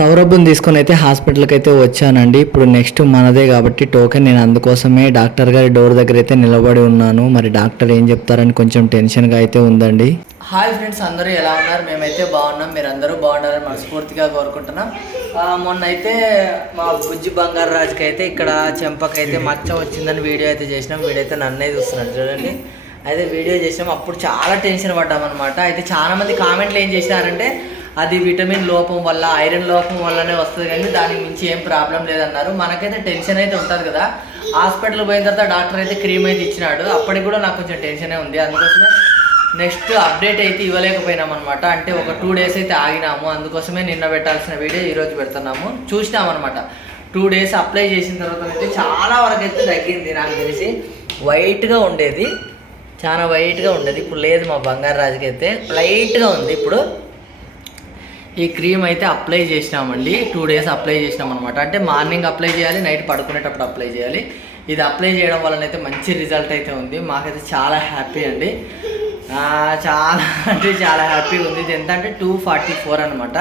సౌరభ్ని తీసుకొని అయితే హాస్పిటల్కి అయితే వచ్చానండి. ఇప్పుడు నెక్స్ట్ మనదే కాబట్టి టోకెన్, నేను అందుకోసమే డాక్టర్ గారి డోర్ దగ్గర అయితే నిలబడి ఉన్నాను. మరి డాక్టర్ ఏం చెప్తారని కొంచెం టెన్షన్గా అయితే ఉందండి. హాయ్ ఫ్రెండ్స్, అందరూ ఎలా ఉన్నారు? మేమైతే బాగున్నాం, మీరు అందరూ బాగున్నారని మనస్ఫూర్తిగా కోరుకుంటున్నాం. మొన్న అయితే మా బుజ్జి బంగారు రాజుకి అయితే ఇక్కడ చెంపకైతే మచ్చ వచ్చిందని వీడియో అయితే చేసినాం. వీడైతే నన్నే చూస్తున్నాడు చూడండి. అయితే వీడియో చేసినాం, అప్పుడు చాలా టెన్షన్ పడ్డామన్నమాట. అయితే చాలామంది కామెంట్లు ఏం చేశారంటే అది విటమిన్ లోపం వల్ల, ఐరన్ లోపం వల్లనే వస్తుంది, కానీ దానికి మించి ఏం ప్రాబ్లం లేదన్నారు. మనకైతే టెన్షన్ అయితే ఉంటుంది కదా. హాస్పిటల్ పోయిన తర్వాత డాక్టర్ అయితే క్రీమ్ అయితే ఇచ్చినాడు. అప్పటికి కూడా నాకు కొంచెం టెన్షనే ఉంది. అందుకోసమే నెక్స్ట్ అప్డేట్ అయితే ఇవ్వలేకపోయినాం అనమాట. అంటే ఒక 2 days అయితే ఆగినాము. అందుకోసమే నిన్న పెట్టాల్సిన వీడియో ఈరోజు పెడుతున్నాము. చూసినామన్నమాట. 2 days అప్లై చేసిన తర్వాత అయితే చాలా వరకు అయితే తగ్గింది. నాకు తెలిసి వైట్గా ఉండేది, చాలా వైట్గా ఉండేది. ఇప్పుడు లేదు, మా బంగారు రాజుకి అయితే లైట్గా ఉంది. ఇప్పుడు ఈ క్రీమ్ అయితే అప్లై చేసినామండి. 2 days అప్లై చేసినాం అనమాట. అంటే మార్నింగ్ అప్లై చేయాలి, నైట్ పడుకునేటప్పుడు అప్లై చేయాలి. ఇది అప్లై చేయడం వలన అయితే మంచి రిజల్ట్ అయితే ఉంది. మాకైతే చాలా హ్యాపీ అండి, చాలా అంటే చాలా హ్యాపీగా ఉంది. ఇది ఎంత అంటే 244 అనమాట.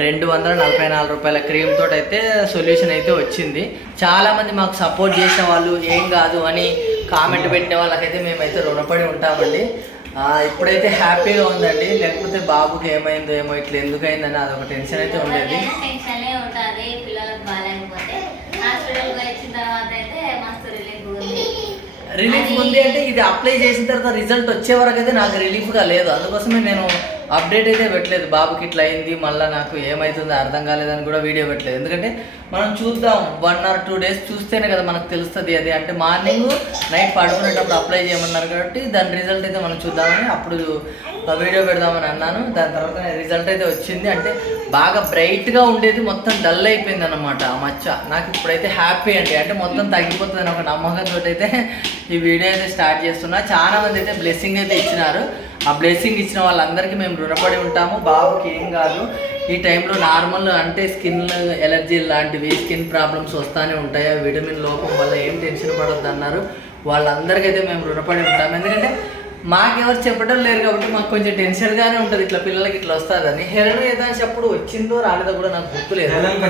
244 రూపాయల క్రీమ్ తోటి అయితే సొల్యూషన్ అయితే వచ్చింది. చాలామంది మాకు సపోర్ట్ చేసిన వాళ్ళు, ఏం కాదు అని కామెంట్ పెట్టిన వాళ్ళకైతే మేమైతే రుణపడి ఉంటామండి. ఇప్పుడైతే హ్యాపీగా ఉందండి. లేకపోతే బాబుకి ఏమైందో ఏమో, ఇట్లా ఎందుకు అయిందని అదొక టెన్షన్ అయితే ఉండేది. రిలీఫ్ ఉంది అంటే ఇది అప్లై చేసిన తర్వాత రిజల్ట్ వచ్చే వరకు అయితే నాకు రిలీఫ్గా లేదు. అందుకోసమే నేను అప్డేట్ అయితే పెట్టలేదు. బాబుకి ఇట్లా అయింది, మళ్ళీ నాకు ఏమవుతుందో అర్థం కాలేదని కూడా వీడియో పెట్టలేదు. ఎందుకంటే మనం చూద్దాం, 1 or 2 days చూస్తేనే కదా మనకు తెలుస్తుంది. అది అంటే మార్నింగ్ నైట్ పడుకునేటప్పుడు అప్లై చేయమన్నారు కాబట్టి దాని రిజల్ట్ అయితే మనం చూద్దామని అప్పుడు వీడియో పెడదామని అన్నాను. దాని తర్వాత రిజల్ట్ అయితే వచ్చింది. అంటే బాగా బ్రైట్గా ఉండేది మొత్తం డల్ అయిపోయింది అన్నమాట ఆ మచ్చ. నాకు ఇప్పుడైతే హ్యాపీ అండి. అంటే మొత్తం తగ్గిపోతుందని ఒక నమ్మకంతో అయితే ఈ వీడియో అయితే స్టార్ట్ చేస్తున్నా. చాలా మంది అయితే బ్లెస్సింగ్ అయితే ఇచ్చినారు. ఆ బ్లెస్సింగ్ ఇచ్చిన వాళ్ళందరికీ మేము రుణపడి ఉంటాము. బాబుకి ఏం కాదు. ఈ టైంలో నార్మల్ అంటే స్కిన్ ఎలర్జీ లాంటివి, స్కిన్ ప్రాబ్లమ్స్ వస్తూనే ఉంటాయి. విటమిన్ లోపం వల్ల ఏం టెన్షన్ పడొద్దు అన్నారు. వాళ్ళందరికైతే మేము రుణపడి ఉంటాము. ఎందుకంటే మాకెవరు చెప్పడం లేరు కాబట్టి మాకు కొంచెం టెన్షన్గానే ఉంటుంది, ఇట్లా పిల్లలకి ఇట్లా వస్తుందని. హెరెన్ ఏదని చెప్పుడు వచ్చిందో రాలేదో కూడా నాకు గుర్తులేదు. హెరెన్కి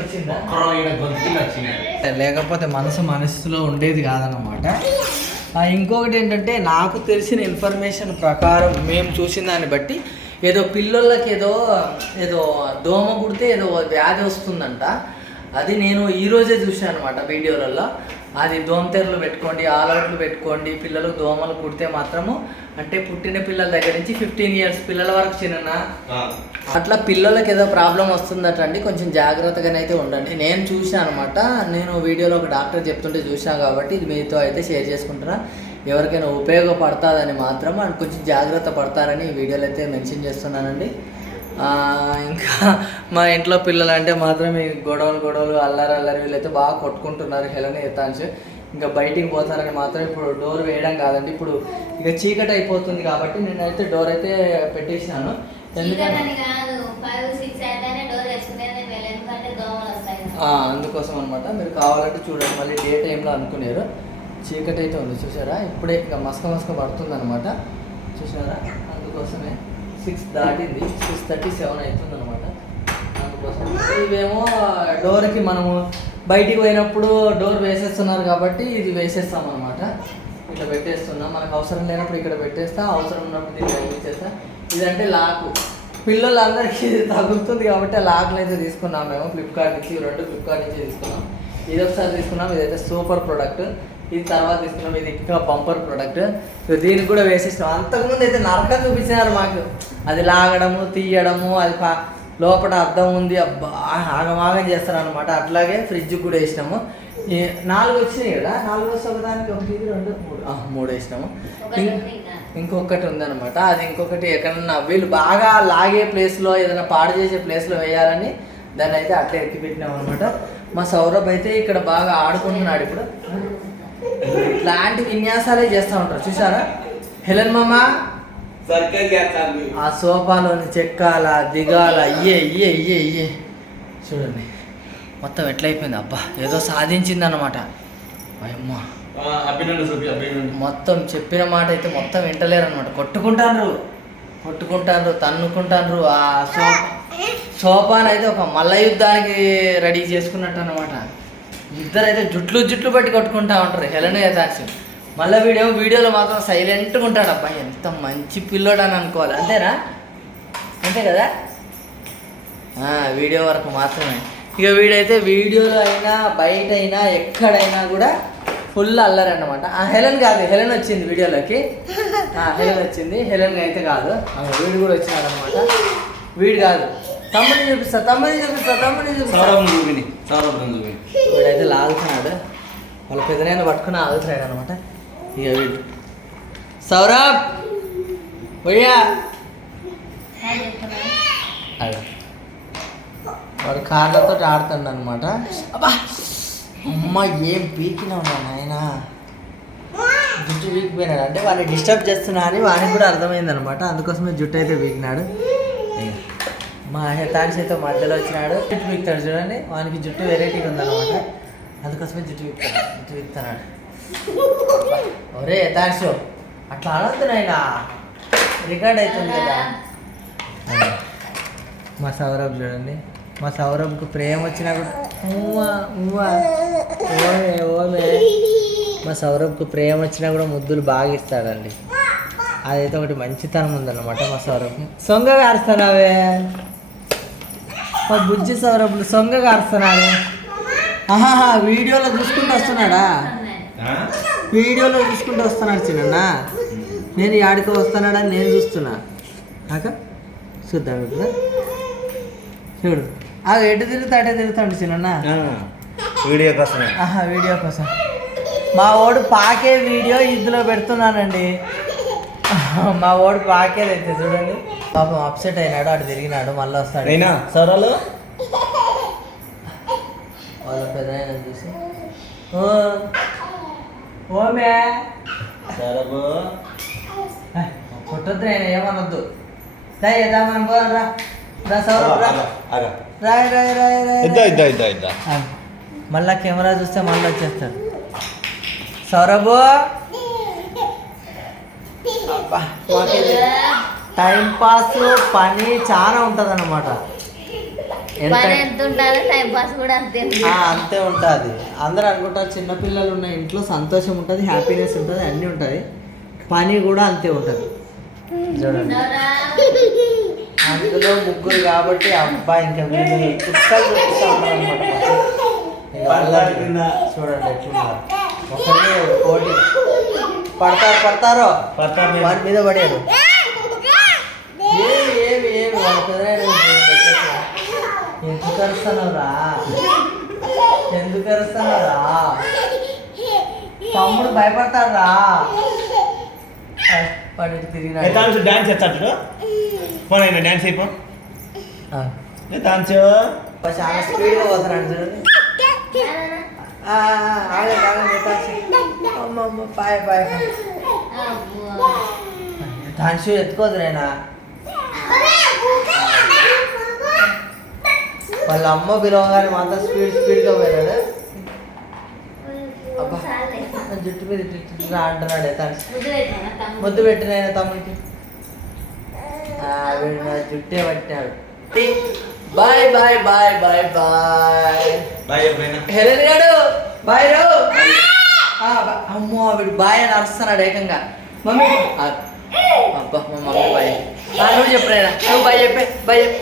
వచ్చిందా? లేకపోతే మనసులో ఉండేది కాదన్నమాట. ఇంకొకటి ఏంటంటే, నాకు తెలిసిన ఇన్ఫర్మేషన్ ప్రకారం మేము చూసిన దాన్ని బట్టి ఏదో పిల్లలకి ఏదో దోమ కుడితే ఏదో వ్యాధి వస్తుందంట. అది నేను ఈరోజే చూసాను అనమాట వీడియోలలో. అది దోమతెరలు పెట్టుకోండి, ఆల్అవుట్లు పెట్టుకోండి, పిల్లలకు దోమలు కుడితే మాత్రము, అంటే పుట్టిన పిల్లల దగ్గర నుంచి 15 years పిల్లల వరకు చిన్న అట్లా పిల్లలకి ఏదో ప్రాబ్లం వస్తుందట అండి. కొంచెం జాగ్రత్తగానైతే ఉండండి. నేను చూసాను అనమాట. నేను వీడియోలో ఒక డాక్టర్ చెప్తుంటే చూసాను కాబట్టి ఇది మీతో అయితే షేర్ చేసుకుంటున్నా. ఎవరికైనా ఉపయోగపడుతుందని మాత్రం అండ్ కొంచెం జాగ్రత్త పడతారని ఈ వీడియోలో అయితే మెన్షన్ చేస్తున్నానండి. ఇంకా మా ఇంట్లో పిల్లలు అంటే మాత్రం ఈ గొడవలు అల్లరి వీళ్ళైతే బాగా కొట్టుకుంటున్నారు. హెలెన్ ఎత్తాన్స్ ఇంకా బయటికి పోతారని మాత్రం ఇప్పుడు డోర్ వేయడం కాదండి. ఇప్పుడు ఇక చీకటి అయిపోతుంది కాబట్టి నేనైతే డోర్ అయితే పెట్టేసినాను. ఎందుకంటే అందుకోసం అనమాట. మీరు కావాలంటే చూడండి, మళ్ళీ డే టైంలో అనుకున్నారు. చీకటి అయితే ఉంది చూసారా, ఇప్పుడే ఇక మసక పడుతుంది అనమాట. చూసారా, అందుకోసమే 6 దాటింది, 6:37 అవుతుంది అనమాట. అందుకోసం ఇవేమో డోర్కి మనము బయటికి పోయినప్పుడు డోర్ వేసేస్తున్నారు కాబట్టి ఇది వేసేస్తాం అనమాట. ఇట్లా పెట్టేస్తున్నాం. మనకు అవసరం లేనప్పుడు ఇక్కడ పెట్టేస్తా, అవసరం ఉన్నప్పుడు దీన్ని వేసేస్తా. ఇదంటే లాకు పిల్లలందరికీ తగులుతుంది కాబట్టి ఆ లాక్లు అయితే తీసుకున్నాం మేము ఫ్లిప్కార్ట్ నుంచి. 2 ఫ్లిప్కార్ట్ నుంచి తీసుకున్నాం. ఇది ఒకసారి తీసుకున్నాం, ఇదైతే సూపర్ ప్రోడక్ట్. ఇది తర్వాత తీసుకున్నాం, ఇది ఇంకా బంపర్ ప్రోడక్ట్. దీనికి కూడా వేసేసినాం. అంతకుముందు అయితే నరకం చూపించినారు మాకు, అది లాగడము తీయడము, అది లోపల అద్దం ఉంది, అబ్బా ఆగమాగం చేస్తారు అనమాట. అట్లాగే ఫ్రిడ్జ్ కూడా వేసినాము. 4 వచ్చినాయి కదా, 4 వస్తే ఒకదానికి 1, 2, 3 వేసినాము. ఇంకొకటి ఉందన్నమాట. అది ఇంకొకటి ఎక్కడన్నా వీళ్ళు బాగా లాగే ప్లేస్లో, ఏదైనా పాడు చేసే ప్లేస్లో వేయాలని దాన్ని అయితే అట్లా ఎక్కి పెట్టినాం అనమాట. మా సౌరభ్ అయితే ఇక్కడ బాగా ఆడుకుంటున్నాడు. ఇప్పుడు ఇట్లాంటి విన్యాసాలే చేస్తూ ఉంటారు చూసారా. హెలెన్ మామ ఆ సోఫాలోని చెక్కాల దిగాల ఇయ్యే చూడండి మొత్తం ఎట్లయిపోయింది. అబ్బా ఏదో సాధించింది అన్నమాట. అమ్మా మొత్తం చెప్పిన మాట అయితే మొత్తం వింటలేరు అనమాట. కొట్టుకుంటారు, తన్నుకుంటారు. ఆ సోపాన్ అయితే ఒక మల్ల యుద్ధానికి రెడీ చేసుకున్నట్టు అనమాట. ఇద్దరు అయితే జుట్లు పట్టి కొట్టుకుంటా ఉంటారు హెలెన్ యథాక్షి. మళ్ళీ వీడియోలో మాత్రం సైలెంట్గా ఉంటాడు. అబ్బాయి ఎంత మంచి పిల్లోడు అని అనుకోవాలి, అంతేనా? అంతే కదా, వీడియో వరకు మాత్రమే. ఇక వీడైతే వీడియోలో అయినా బయట అయినా ఎక్కడైనా కూడా ఫుల్ అల్లరి అన్నమాట. హెలెన్ కాదు, హెలెన్ వచ్చింది వీడియోలోకి. హెలెన్ వచ్చింది, హెలెన్ అయితే కాదు. వీడు కూడా వచ్చినాడు అనమాట. వీడు కాదు, తమ్ముడిని చూపిస్తా. వీడైతే లాగుతున్నాడు, వాళ్ళ పెద్దనైనా పట్టుకుని ఆగుతున్నాడు అనమాట. ఇక వీడు సౌరభ్ పోయా వాడు కార్లతో ఆడుతాడు అనమాట. అబ్బా అమ్మ ఏం పీకినావు నాయన, జుట్టు పీకిపోయినాడు. అంటే వాడిని డిస్టర్బ్ చేస్తున్నా అని వానికి కూడా అర్థమైంది అనమాట. అందుకోసమే జుట్టు అయితే పీకినాడు. మా తాన్స్ అయితే మధ్యలో వచ్చినాడు, జుట్టు పీకుతాడు చూడండి. వానికి జుట్టు వెరైటీగా ఉందన్నమాట, అందుకోసమే జుట్టు పీకుతున్నాడు. ఒరే తాన్స్ అట్లా అనొద్దు నాయన, రికార్డ్ అవుతుంది కదా. మా సౌరభ్ చూడండి, మా సౌరభ్కు ప్రేమ వచ్చినా కూడా ఓమే మా సౌరభ్కు ప్రేమ వచ్చినా కూడా ముద్దులు బాగా ఇస్తాడండి. అదైతే ఒకటి మంచితనం ఉందన్నమాట మా సౌరభ్కి. సొంగగా అరుస్తున్నావే మా బుజ్జి సౌరభ్లు, సొంగగా అరుస్తున్నాడు. వీడియోలో చూసుకుంటూ వస్తున్నాడా? వీడియోలో చూసుకుంటూ వస్తున్నాడు చిన్న. నేను యాడికి వస్తున్నాడని నేను చూస్తున్నా. చూద్దాం ఇప్పుడు, చూడు ఎటు తిరుగుతాడు చిన్న. వీడియో కోసం మా ఓడు పాకే వీడియో ఇందులో పెడుతున్నానండి. మా ఓడు పాకేది అయితే చూడండి. పాపం అప్సెట్ అయినాడు, అటు తిరిగినాడు, మళ్ళీ వస్తాడు. సరలు వాళ్ళ పెద్ద చూసి ఓమే కొట్టొద్దు ఆయన, ఏమనొద్దు. మనం పోరా మళ్ళా కెమెరా చూస్తే మళ్ళీ వచ్చేస్తాడు సౌరభు. టైం పాస్ పని చాలా ఉంటుంది అన్నమాట. అంతే ఉంటుంది. అందరూ అనుకుంటారు చిన్నపిల్లలు ఉన్న ఇంట్లో సంతోషం ఉంటుంది, హ్యాపీనెస్ ఉంటుంది, అన్నీ ఉంటుంది. పని కూడా అంతే ఉంటుంది చూడండి. అందులో ముగ్గురు కాబట్టి అబ్బాయి ఇంకా వీళ్ళు చుట్టాలు చూపిస్తూ ఉన్నారు అనమాట. చూడండి ఎట్లున్నారు, ఒకరి కోటి పడతారో వారి మీద పడారు. ఏమి వాళ్ళ పెద్దలు ఎందుకు అరుస్తున్నారా? తమ్ముడు భయపడతారా? పడి తిరిగినాడు. డాన్స్ చేస్తాడు, డాన్స్ అయిపో చాలా స్పీడ్గా పోతున్నాడు చూడండి. డాన్స్ ఎత్తుకోదు నేనా. వాళ్ళ అమ్మ పిలవగానే మాత్రం స్పీడ్గా పోయినాడు. అబ్బా జుట్టు మీద అంటున్నాడు. ముద్దు పెట్టిన తమ్ముడికి వీడు నా జుట్టే పట్టినాడు. బాయ్ బాయ్ బాయ్ బాయ్ బాయ్ హెలెన్ గాడు బాయ్ రో. అమ్మో వీడు బాయ్ అని అరుస్తున్నాడు ఏకంగా. మమ్మీ అబ్బా మా మమ్మీ బాయ్. నువ్వు చెప్పు నువ్వు బాయ్ చెప్పే బాయ్ చెప్పి